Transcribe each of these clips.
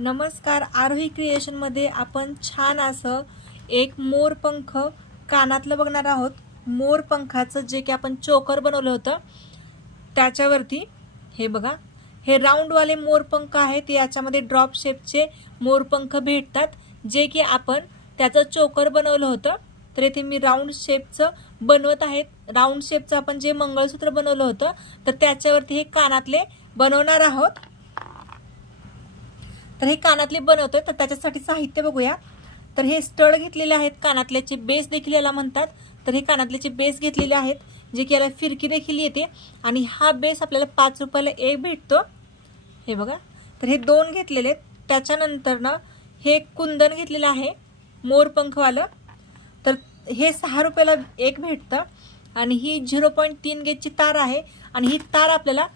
नमस्कार, आरोही क्रिएशन मध्ये आपण छान असं एक मोरपंख कानातलं बघणार आहोत। मोरपंखाचं जे की आपण चोकर बनवलं होतं त्याच्यावरती हे बघा, हे राऊंड वाले मोरपंख आहेत। याच्यामध्ये ड्रॉप शेपचे मोरपंख भेटतात जे की आपण त्याचं चोकर बनवलं होतं। तर इथे मी राऊंड शेपचं बनवत आहे। राऊंड शेपचं आपण जे मंगळसूत्र बनवलं होतं तर त्याच्यावरती हे कानातले बनवणार आहोत। तर हे कानातले बनवतोय तर त्याच्यासाठी साहित्य बघूया। तर हे स्टड घेतलेले आहेत, कानातल्याचे बेस देखील याला म्हणतात। तर हे कानातल्याचे बेस घेतलेले आहेत जे की याला फिरकी देखील येते आणि हा बेस आपल्याला 5 रुपयाला एक भेटतो। हे बघा, तर हे 2 घेतलेले। त्याच्यानंतर ना हे कुंदन घेतलेलं आहे मोरपंखवालं, तर हे 6 रुपयाला एक भेटतं आणि ही 0.3 गेजची तार आहे आणि ही तार आपल्याला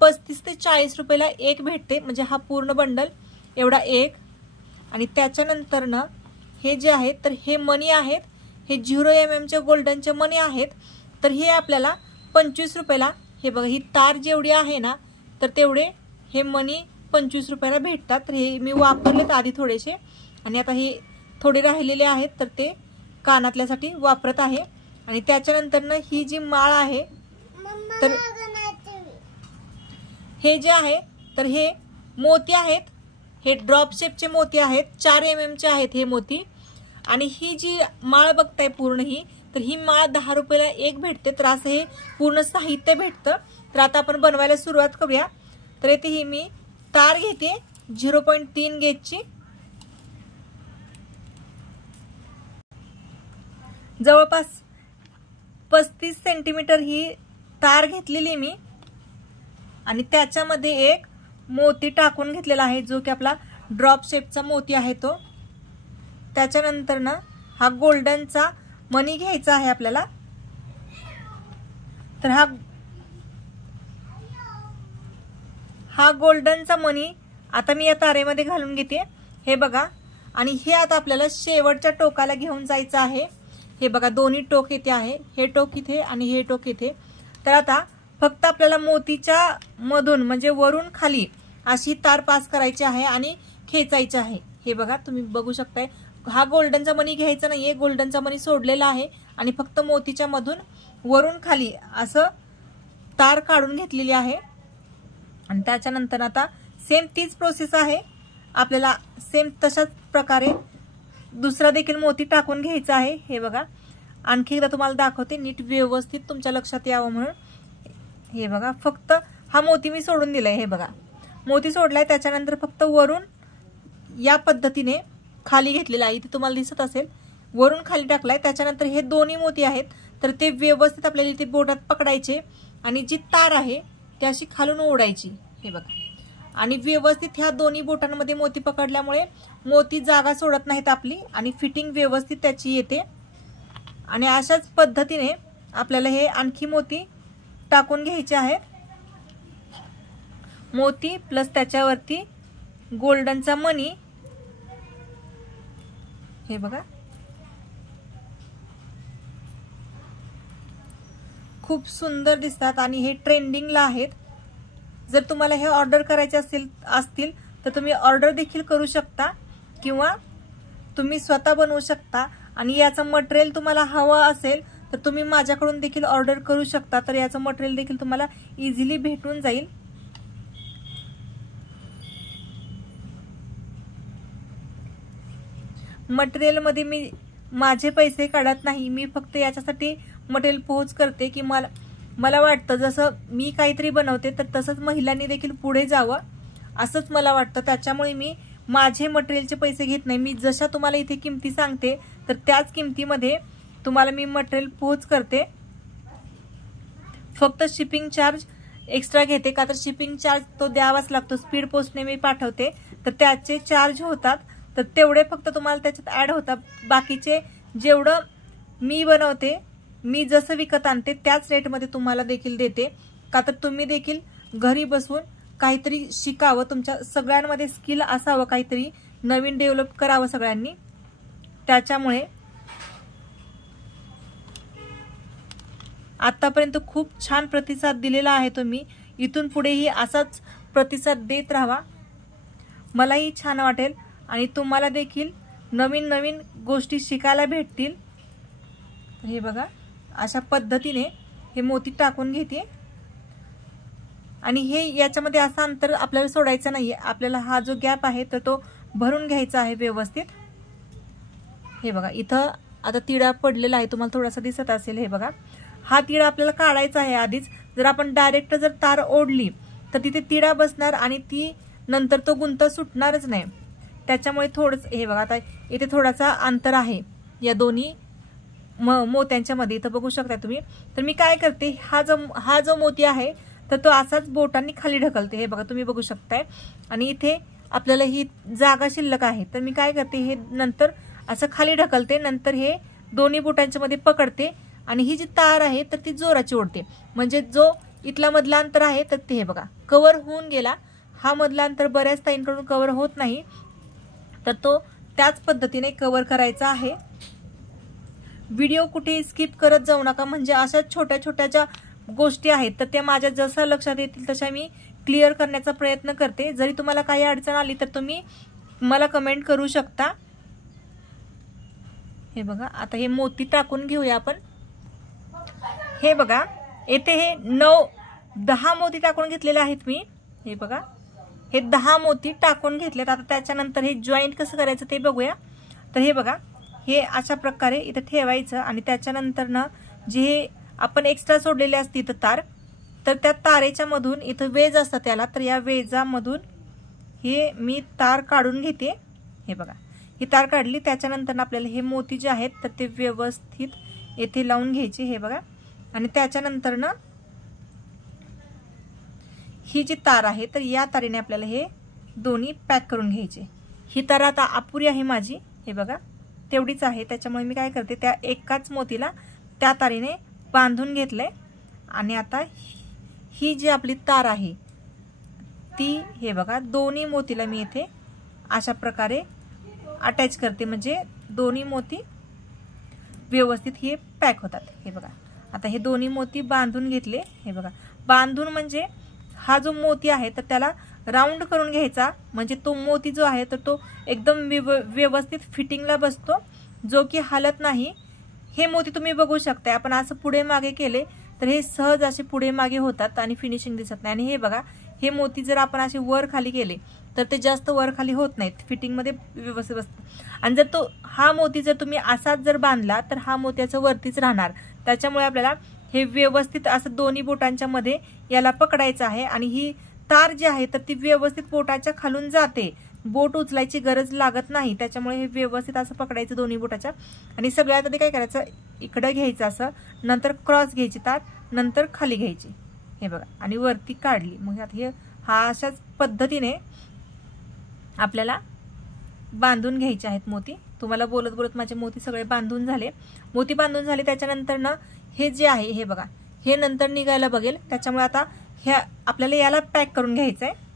35 ते 40 रुपयाला एक भेटते, म्हणजे हा पूर्ण बंडल एवढा एक। आणि त्याच्यानंतर ना हे जे आहे तर हे मनी आहेत, हे 0 mm चे गोल्डनचे मनी आहेत। तर हे आपल्याला 25 रुपयाला, हे बघा ही तार जेवढी आहे ना तर तेवढे हे मनी 25 रुपयाला भेटतात। तर हे मी वापरलेत आधी थोडेसे आणि आता हे थोडे राहिलेले आहेत तर ते कानातल्यासाठी वापरत आहे। आणि त्याच्यानंतर ना ही जी माळ आहे तर हे जे आहे तर हे मोती आहेत, हे ड्रॉप शेपचे मोती आहेत, 4 mm चे आहेत हे मोती। आणि ही जी माळ बघताय पूर्ण ही, तर ही माळ 10 रुपयाला एक भेटते। तर असं हे पूर्ण साहित्य भेटतं। तर आता आपण बनवायला सुरुवात करूया। तर इथे ही मी तार घेते 0.3 गेजची, जवळपास 35 सेंटीमीटर ही तार घेतलेली मी आणि त्याच्यामध्ये एक मोती टाकून घेतलेला आहे जो की आपला ड्रॉप शेपचा मोती आहे तो। त्याच्यानंतर ना हा गोल्डनचा मनी घ्यायचा आहे आपल्याला। तर हा गोल्डनचा मनी आता मी या तारेमध्ये घालून घेते, हे बघा। आणि हे आता आपल्याला शेवटच्या टोकाला घेऊन जायचं आहे। हे बघा, दोन्ही टोक इथे आहे, हे टोक इथे आणि हे टोक इथे। तर आता फक्त आपल्याला मोतीच्या मधून म्हणजे वरून खाली अशी तार पास करायची आहे आणि खेचायची आहे। हे बघा, तुम्ही बघू शकताय, हा गोल्डनचा मनी घ्यायचा नाहीये, गोल्डनचा मनी सोडलेला आहे आणि फक्त मोतीच्या मधून वरून खाली असं तार काढून घेतलेली आहे। आणि त्याच्यानंतर आता सेम तीच प्रोसेस आहे, आपल्याला सेम तशाच प्रकारे दुसरा देखील मोती टाकून घ्यायचा आहे। हे बघा, आणखी एकदा तुम्हाला दाखवते नीट व्यवस्थित तुमच्या लक्षात यावं म्हणून। हे बघा, फक्त हा मोती मी सोडून दिलाय, हे बघा मोती सोडलाय। त्याच्यानंतर फक्त वरून या पद्धतीने खाली घेतलेला आहे, इथे तुम्हाला दिसत असेल, वरून खाली टाकलाय। त्याच्यानंतर हे दोन्ही मोती आहेत तर ते व्यवस्थित आपल्याला इथे बोटात पकडायचे आणि जी तार आहे ती अशी खालून ओढायची, हे बघा। आणि व्यवस्थित ह्या दोन्ही बोटांमध्ये मोती पकडल्यामुळे मोती जागा सोडत नाहीत आपली आणि फिटिंग व्यवस्थित त्याची येते। आणि अशाच पद्धतीने आपल्याला हे आणखी मोती टाकून घ्यायचे आहेत, मोती प्लस त्याच्यावरती गोल्डनचा मनी। हे बघा, खूप सुंदर दिसतात आणि हे ट्रेंडिंगला आहेत। जर तुम्हाला हे ऑर्डर करायचे असतील तर तुम्ही ऑर्डर देखील करू शकता किंवा तुम्ही स्वतः बनवू शकता। आणि याचं मटेरियल तुम्हाला हवं असेल तर तुम्ही माझ्याकडून देखील ऑर्डर करू शकता। तर याचं मटेरियल देखील तुम्हाला इझिली भेटून जाईल। मटेरियल मध्ये मी माझे पैसे काढत नाही, मी फक्त याच्यासाठी मटेरियल पोहोच करते की मला वाटतं जसं मी काहीतरी बनवते तर तसंच महिलांनी देखील पुढे जावं असंच मला वाटतं। त्याच्यामुळे मी माझे मटेरियलचे पैसे घेत नाही, मी जशा तुम्हाला इथे किमती सांगते तर त्याच किमतीमध्ये तुम्हाला मी मटेरियल पोहोच करते। फक्त शिपिंग चार्ज एक्स्ट्रा घेते, का तर शिपिंग चार्ज तो द्यावाच लागतो, स्पीड पोस्टने मी पाठवते तर त्याचे चार्ज होतात, तर तेवढे फक्त तुम्हाला त्याच्यात ऍड होतात। बाकीचे जेवढं मी बनवते, मी जसं विकत आणते त्याच रेटमध्ये तुम्हाला देखील देते, का तर तुम्ही देखील घरी बसून काहीतरी शिकावं, तुमच्या सगळ्यांमध्ये स्किल असावं, काहीतरी नवीन डेव्हलप करावं सगळ्यांनी। त्याच्यामुळे आतापर्यंत खूप छान प्रतिसाद दिलेला आहे तुम्ही, इथून पुढेही असाच प्रतिसाद देत राहा। मलाही छान वाटेल आणि तुम्हाला देखील नवीन नवीन गोष्टी शिकायला भेटतील। हे बघा अशा पद्धतीने हे मोती टाकून घेते आणि हे याच्यामध्ये असं अंतर आपल्याला सोडायचं नाहीये, आपल्याला हा जो गॅप आहे तर तो भरून घ्यायचा आहे व्यवस्थित। हे बघा इथं आता तिळा पडलेला आहे, तुम्हाला थोडासा दिसत असेल। हे बघा हा तिळा आपल्याला काढायचा आहे आधीच, जर आपण डायरेक्ट जर तार ओढली तर तिथे तिळा बसणार आणि ती नंतर तो गुंता सुटणारच नाही, त्याच्यामुळे थोडंच हे बघा आता इथे थोडासा अंतर आहे या दोन्ही मोत्यांच्या मध्ये, इथं बघू शकता तुम्ही। तर मी काय करते, हा जो मोती आहे तर तो असाच बोटांनी खाली ढकलते। हे बघा तुम्ही बघू शकताय आणि इथे आपल्याला ही जागा शिल्लक आहे, तर मी काय करते हे नंतर असं खाली ढकलते, नंतर हे दोन्ही बोटांच्या मध्ये पकडते आणि ही जी तार आहे तर ती जोराची ओढते, म्हणजे जो इथला मधला अंतर आहे तर ते हे बघा कव्हर होऊन गेला। हा मधला अंतर बऱ्याच ताईंकडून कव्हर होत नाही, तर तो त्याच पद्धतीने कव्हर करायचा आहे। व्हिडिओ कुठे स्किप करत जाऊ नका, म्हणजे अशा छोट्या छोट्या ज्या गोष्टी आहेत तर त्या माझ्या जसं लक्षात येतील तशा मी क्लिअर करण्याचा प्रयत्न करते। जरी तुम्हाला काही अडचण आली तर तुम्ही मला कमेंट करू शकता। हे बघा आता हे मोती टाकून घेऊया आपण। हे बघा येथे हे 9-10 मोती टाकून घेतलेले आहेत मी। हे बघा हे 10 मोती टाकून घेतलेत। आता त्याच्यानंतर हे जॉईंट कसं करायचं ते बघूया। तर हे बघा हे अशा प्रकारे इथं ठेवायचं आणि त्याच्यानंतर ना जे आपण एक्स्ट्रा सोडलेले असते इथं तार, तर त्या तारेच्या मधून इथं वेज असतात त्याला, तर या वेजामधून हे मी तार काढून घेते। हे बघा ही तार काढली, त्याच्यानंतर आपल्याला हे मोती जे आहेत तर ते व्यवस्थित येथे लावून घ्यायचे। हे बघा आणि त्याच्यानंतर ना ही जी तार आहे तर या तारेने आपल्याला हे दोन्ही पॅक करून घ्यायचे। ही तार आता अपुरी आहे माझी, हे बघा तेवढीच आहे, त्याच्यामुळे मी काय करते त्या एकाच मोतीला त्या तारेने बांधून घेतलंय आणि आता ही जी आपली तार आहे ती हे बघा दोन्ही मोतीला मी इथे अशा प्रकारे अटॅच करते, म्हणजे दोन्ही मोती व्यवस्थित हे पॅक होतात। हे बघा आता हे दोन्ही मोती बांधून घेतले। हे बघा बांधून म्हणजे हा जो मोती आहे तर त्याला राऊंड करून घ्यायचा, म्हणजे तो मोती जो आहे तर तो एकदम व्यवस्थित फिटिंगला बसतो, जो की हालत नाही। हे मोती तुम्ही बघू शकता, आपण असं पुढे मागे केले तर हे सहज असे पुढे मागे होतात आणि फिनिशिंग दिसत नाही। आणि हे बघा हे मोती जर आपण असे वर खाली केले तर ते जास्त वर खाली होत नाहीत, फिटिंग मध्ये व्यवस्थित बसतात। आणि जर तो हा मोती जर तुम्ही असाच जर बांधला तर हा मोत्याचं वरतीच राहणार, त्याच्यामुळे आपल्याला हे व्यवस्थित असं दोन्ही बोटांच्या मध्ये याला पकडायचं आहे आणि ही तार जी आहे तर ती व्यवस्थित बोटाच्या खालून जाते, बोट उचलायची गरज लागत नाही, त्याच्यामुळे हे व्यवस्थित असं पकडायचं दोन्ही बोटाच्या। आणि सगळ्यात आधी काय करायचं, इकडे घ्यायचं असं, नंतर क्रॉस घ्यायची तार, नंतर खाली घ्यायची। हे बघा आणि वरती काढली, मग आता हे हा अशाच पद्धतीने आपल्याला बांधून घ्यायचे आहेत मोती। तुम्हाला बोलत बोलत माझे मोती सगळे बांधून झाले, मोती बांधून झाले। त्याच्यानंतर ना हे जे आहे हे बघा हे नंतर निघायला बघेल, त्याच्यामुळे आता हे आपल्याला याला पॅक करून घ्यायचं आहे।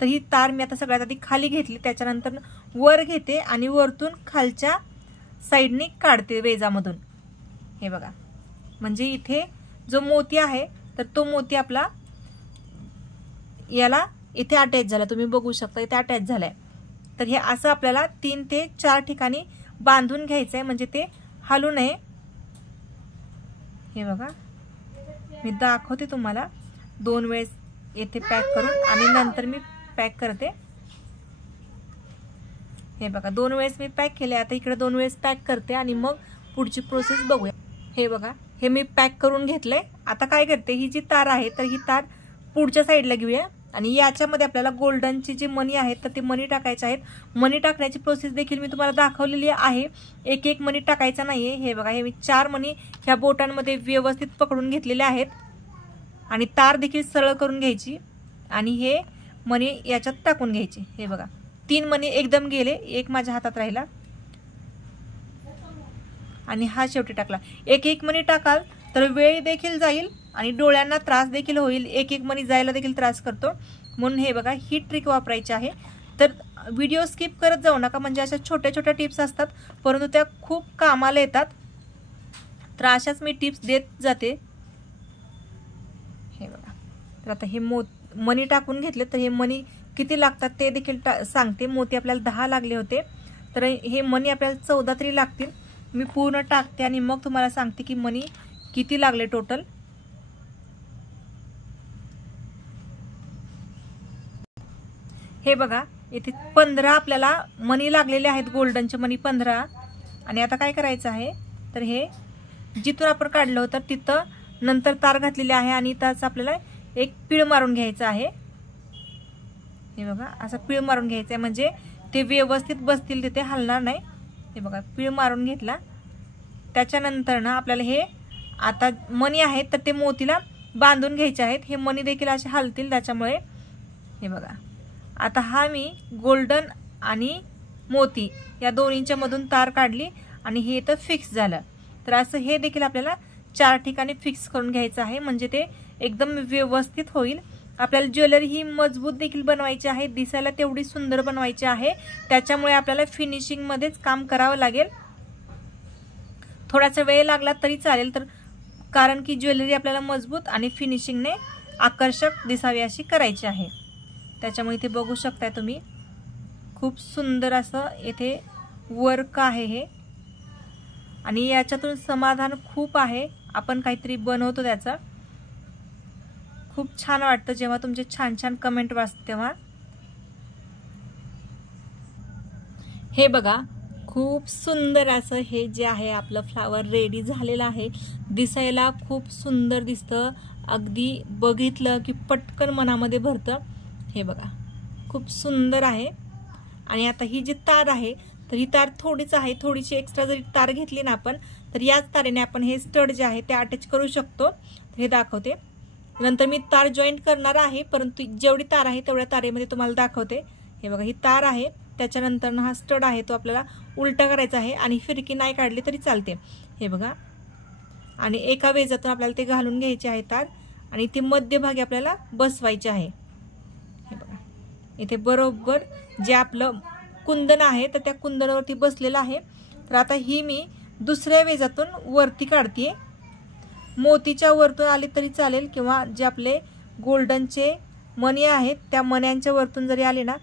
तर ही तार मी आता सगळ्यात आधी खाली घेतली, त्याच्यानंतर वर घेते आणि वरतून खालच्या साईडने काढते वेजामधून। हे बघा म्हणजे इथे जो मोती आहे तर तो मोती आपला याला इथे अटॅच झाला, तुम्ही बघू शकता इथे अटॅच झालाय। तर हे असं आपल्याला 3 ते 4 ठिकाणी बांधून घ्यायचंय, म्हणजे ते हलू नये। हे बघा मी दाखवते तुम्हाला 2 वेळेस येथे पॅक करून आणि नंतर मी पॅक करते। हे बघा 2 वेळेस मी पॅक केले, आता इकडे 2 वेळेस पॅक करते आणि मग पुढची प्रोसेस बघूया। हे बघा हे मी पॅक करून घेतलंय। आता काय करते, ही जी तार आहे तर ही तार पुढच्या साईडला घेऊया आणि याच्यामध्ये आपल्याला गोल्डनची जी मणी आहेत तर ते मणी टाकायचे आहेत। मणी टाकण्याची प्रोसेस देखील मी तुम्हाला दाखवलेली आहे, एक एक मणी टाकायचा नाहीये। हे बघा हे मी 4 मणी ह्या बोटांमध्ये व्यवस्थित पकडून घेतलेले आहेत आणि तार देखील सरळ करून घ्यायची आणि हे मणी याच्यात टाकून घ्यायचे। हे बघा 3 मणी एकदम गेले, एक माझ्या हातात राहिला आणि हा शेवटी टाकला। एक एक मणी टाकाल तर वेळ देखील जाईल आणि डोळ्यांना त्रास देखील होईल, एक एक मणी जायला देखील त्रास करतो, म्हणून हे बघा ही ट्रिक वापरायची आहे। तर व्हिडिओ स्किप करत जाऊ नका, म्हणजे अशा छोट्या छोट्या टिप्स असतात परंतु त्या खूप कामाला येतात, तर अशाच मी टिप्स देत जाते। हे बघा तर आता हे मणी टाकून घेतले, तर हे मणी किती लागतात ते देखील सांगते. मोती आपल्याला 10 लागले होते, तर हे मणी आपल्याला 14 तरी लागतील. मी पूर्ण टाकते आणि मग तुम्हाला सांगते की मणी किती लागले टोटल. हे बघा इथे 15 आपल्याला मणी लागलेले आहेत, गोल्डनचे मणी 15. आणि आता काय करायचं आहे, तर हे जिथून आपण काढलं होतं तिथं नंतर तार घातलेली आहे आणि त्याच आपल्याला एक पीळ मारून घ्यायचं आहे. हे बघा असं पीळ मारून घ्यायचं आहे, म्हणजे ते व्यवस्थित बसतील, तिथे हलणार नाही. हे बघा पीळ मारून घेतला. त्याच्यानंतर ना आपल्याला हे आता मणी आहेत तर ते मोतीला बांधून घ्यायचे आहेत. हे मणी देखील असे हलतील त्याच्यामुळे. हे बघा आता हा मी गोल्डन आणि मोती या दोन्हींच्या मधून तार काढली आणि हे तर फिक्स झालं. तर असं हे देखील आपल्याला 4 ठिकाणी फिक्स करून घ्यायचं आहे, म्हणजे ते एकदम व्यवस्थित होईल. आपल्याला ज्वेलरी ही मजबूत देखील बनवायची आहे, दिसायला तेवढी सुंदर बनवायची आहे. त्याच्यामुळे आपल्याला फिनिशिंग मध्येच काम करावं लागेल. थोडासा वेळ लागला तरी चालेल, तर कारण की ज्वेलरी आपल्याला मजबूत आणि फिनिशिंगने आकर्षक दिसावी अशी करायची आहे. त्याच्यामुळे इथे बघू शकताय तुम्ही खूप सुंदर असं इथे वर्क आहे हे. आणि याच्यातून समाधान खूप आहे. आपण काहीतरी बनवतो त्याचा. खूप छान वाटतं जेव्हा तुमचे छान छान कमेंट वाचते तेव्हा. हे बघा खूप सुंदर असं हे जे आहे आपलं फ्लावर रेडी झालेलं आहे. दिसायला खूप सुंदर दिसतं, अगदी बघितलं की पटकन मनामध्ये भरतं. हे बघा खूप सुंदर आहे. आणि आता ही जी तार आहे तर ही तार थोडीच आहे, थोडीशी एक्स्ट्रा जरी तार घेतली ना आपण तर याच तारेने आपण हे स्टड जे आहे ते अटॅच करू शकतो. हे दाखवते. नंतर मी तार जॉईंट करणार आहे, परंतु जेवढी तार आहे तेवढ्या तारेमध्ये तुम्हाला दाखवते. हे बघा ही तार आहे, त्याच्यानंतर हा स्टड आहे तो आपल्याला उलटा करायचा आहे आणि फिरकी नाही काढली तरी चालते. हे बघा आणि एका वेजातून आपल्याला ते घालून घ्यायचे आहे तार आणि ती मध्यभागी आपल्याला बसवायची आहे. हे बघा इथे बरोबर जे आपलं कुंदन आहे तर त्या कुंदनावरती बसलेलं आहे. तर आता ही मी दुसऱ्या वेजातून वरती काढते. मोतीच्या वरतून आले तरी चालेल किंवा जे आपले गोल्डनचे मणी आहेत त्या मण्यांच्या वरतून जरी आले ना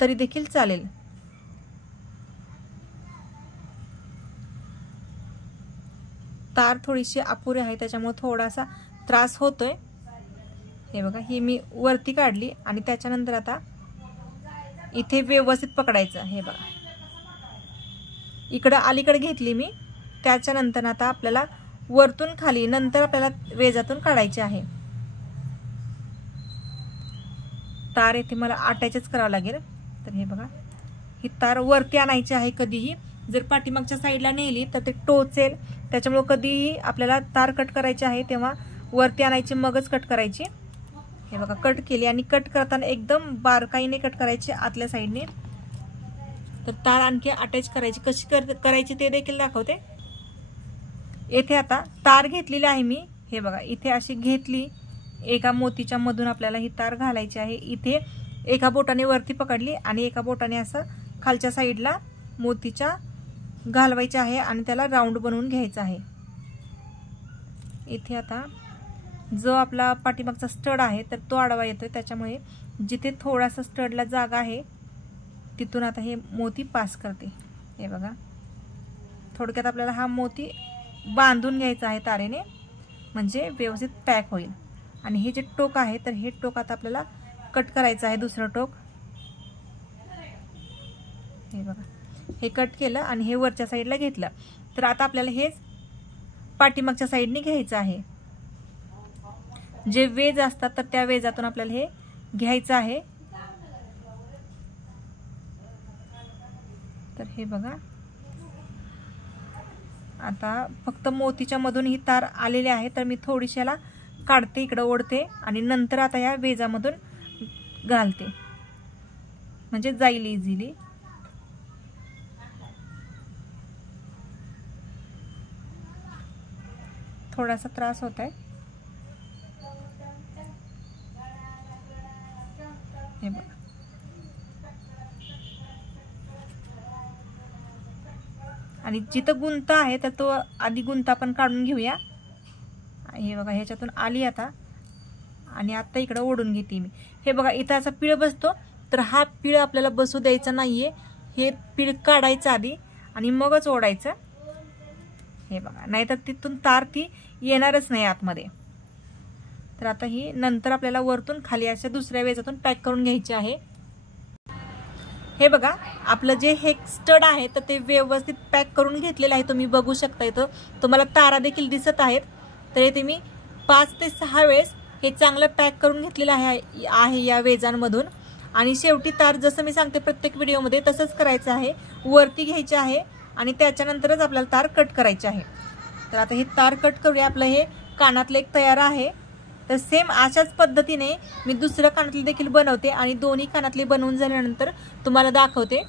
तरी देखील चालेल. तार थोडीशी अपुरी आहे त्याच्यामुळे थोडासा त्रास होतोय. हे बघा ही मी वरती काढली आणि त्याच्यानंतर आता इथे व्यवस्थित पकडायचं. हे बघा इकडं अलीकडे घेतली मी. त्याच्यानंतर आता आपल्याला वरतून खाली नंतर आपल्याला वेजातून काढायचे आहे. तार इथे मला अटॅचच करावं लागेल. तर हे बघा ही तार वरती आणायची आहे. कधीही जर पाठीमागच्या साईडला नेली तर ते टोचेल, त्याच्यामुळे कधीही आपल्याला तार कट करायची आहे तेव्हा वरती आणायची मगच कट करायची. हे बघा कट केली आणि कट करताना एकदम बारकाईने कट करायची आतल्या साईडने. तर तार आणखी अटॅच करायची, कशी करायची ते देखील दाखवते. येथे आता तार घेतलेली आहे मी. हे बघा इथे अशी घेतली, एका मोतीच्या मधून आपल्याला ही तार घालायची आहे. इथे एका बोटाने वरती पकडली आणि एका बोटाने असं खालच्या साईडला मोतीच्या घालवायचे आहे आणि त्याला राऊंड बनवून घ्यायचा आहे. इथे आता जो आपला पाठीमागचा स्टड आहे तर तो आडवा येतोय, त्याच्यामुळे जिथे थोडासा स्टडला जागा आहे तिथून आता हे मोती पास करते. हे बघा थोडक्यात आपल्याला हा मोती बांधून घ्यायचा आहे तारेने, म्हणजे व्यवस्थित पॅक होईल. आणि हे जे टोक आहे तर हे टोक आता आपल्याला कट करायचं आहे, दुसरं टोक. हे बघा हे कट केलं आणि हे वरच्या साईडला घेतलं. तर आता आपल्याला हे पाठीमागच्या साईडने घ्यायचं आहे. जे वेज असतात तर त्या वेजातून आपल्याला हे घ्यायचं आहे. तर हे बघा आता फक्त मोतीच्या मधून ही तार आलेली आहे, तर मी थोडीशी याला काढते, इकडे ओढते आणि नंतर आता या वेजामधून घालते, म्हणजे जाईल इझिली. थोडासा त्रास होत आहे. हे बघा आणि जिथं गुंता आहे तर तो आधी गुंता पण काढून घेऊया. हे बघा ह्याच्यातून आली आता आणि आता इकडे ओढून घेते मी. हे बघा इथं असा पिळ बसतो तर हा पीळ आपल्याला बसू द्यायचा नाहीये, हे पीळ काढायचं आधी आणि मगच ओढायचं. हे बघा, नाहीतर तिथून तार ती येणारच नाही आतमध्ये. तर आता ही नंतर आपल्याला वरतून खाली अशा दुसऱ्या वेजातून पॅक करून घ्यायची आहे. हे बघा, आपलं जे हे स्टड आहे तर ते व्यवस्थित पॅक करून घेतलेलं आहे. तुम्ही बघू शकता, इथं तुम्हाला तारा देखील दिसत आहेत. तर इथे मी 5 ते 6 वेळेस हे चांगलं पॅक करून घेतलेलं आहे या वेजांमधून. आणि शेवटी तार जसं मी सांगते प्रत्येक व्हिडिओमध्ये तसंच करायचं आहे, वरती घ्यायचे आहे आणि त्याच्यानंतरच आपल्याला तार कट करायचे आहे. तर आता हे तार कट करूया. आपलं हे कानातलं एक तयार आहे. तर सेम अशाच पद्धतीने मी दुसऱ्या कानातले देखील बनवते आणि दोन्ही कानातले बनवून झाल्यानंतर तुम्हाला दाखवते.